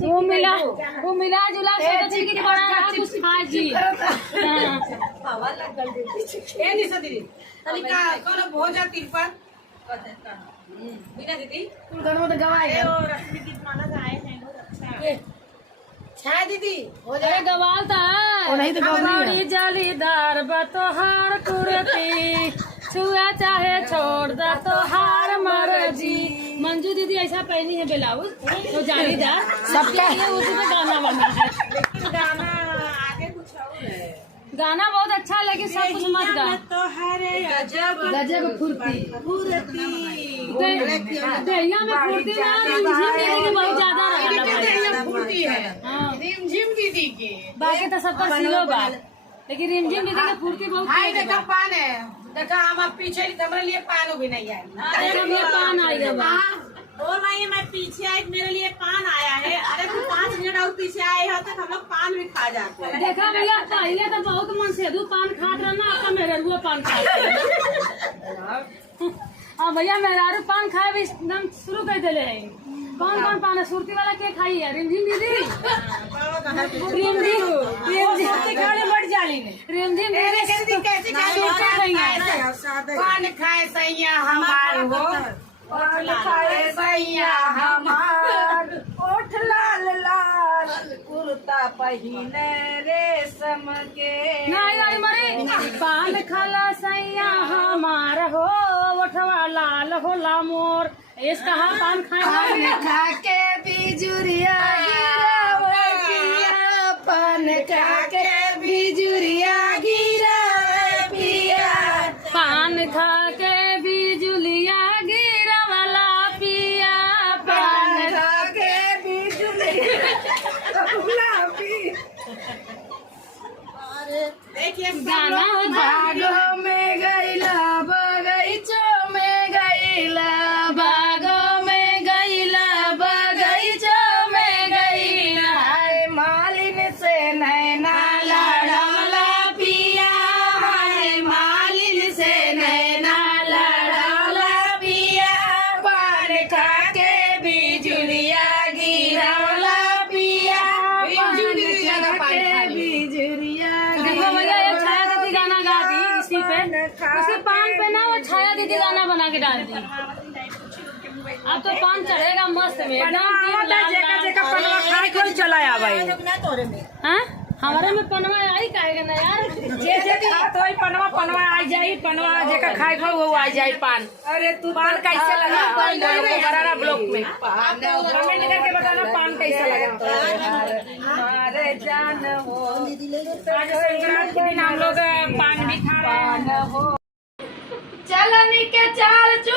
वो मिला जुला सोचती कि बड़ा रहा कुछ खा जी ए निशा दीदी तनिका कोनो भोजा तिरपन बिना दीदी गणों तो गवाए और रश्मि गीत माला आए हैं बहुत अच्छा छाया दीदी हो अरे गवाल था नहीं तो बड़ी जालीदार बतोहार कुर्ती छुआ चाहे छोड़ दा तो हार मर्जी। मंजू दीदी ऐसा पहनी है ब्लाउज तो जालीदार सबका ये उसी पे गाना बना है। गाना आगे कुछ और है गाना बहुत अच्छा लेकिन सब कुछ मत गा तो हरे गजब गजब फुर्ती दहिया में फुर्ती ना रिमझिम दीदी की बहुत ज्यादा रहता फुर्ती है हाँ रिमझिम दीदी की बाकी तो सबका सिलो बात लेकिन रिमझिम दीदी की फुर्ती बहुत हाय तेज देखा बा। पान है देखा हम पीछे हमारे लिए पान भी नहीं आई देखा भैया पान आई है बा। और भाई मैं पीछे आई मेरे लिए पान आया है। अरे तू 5 मिनट और पीछे आए हो तक हम लोग पान भी खा जाते हैं। देखा भैया पहले तो बहुत मन से दू पान खात रहना आपका मेहरुआ पान खाते हाँ भैया मेहरारू पान खाए भी एकदम शुरू कर दिले है। कौन कौन पान है सुरती वाला के खाई है रिमझिम दीदी रिमझिम खाने बढ़ जाली ने रिमझिम दीदी कैसे पान खाए सैया हमार हो पान खाए सैया हमार ओठ लाल लाल कुर्ता पहिने रेशम के नहीं नहीं मरे पान खाला सैया हमार हो ओठवा लाल होला मोर इस कहा पान खाए खा के बिजुरिया गिरावतिया पान खा के बिजुरिया गिरावतिया पान खा के बिजुलिया गिरा वाला पिया पान खा के बिजुरिया देखिए गाना हो बागो में गईला बगीचो में गईला बागो में गईला बगीचो में गईला हाय मालिन से नैना लड़ौला पिया हाय मालिन से नैना लड़ौला पिया पान खा के बिजुलिया गिरौला पिया पान खा के बिजुलिया देखो भैया ये छाया दीदी गाना गा दी इसी पे उसी पान पे ना वो छाया दीदी गाना बना के डाल दी। अब तो पान चढ़ेगा मस्त में एकदम चलाया भाई हाँ हमारे में पनवा आई काहेगा ना यार तो पनवा पनवा आ जाई पनवा जेका खाए खो वो आ जाई पान अरे तू पान कैसे लगा बरारा ब्लॉक में कमेंट करके बताना पान कैसे लगा हमारे जान हो आज संक्रांति के दिन हम लोग पान भी खा रहे हैं चलनी के चाल चू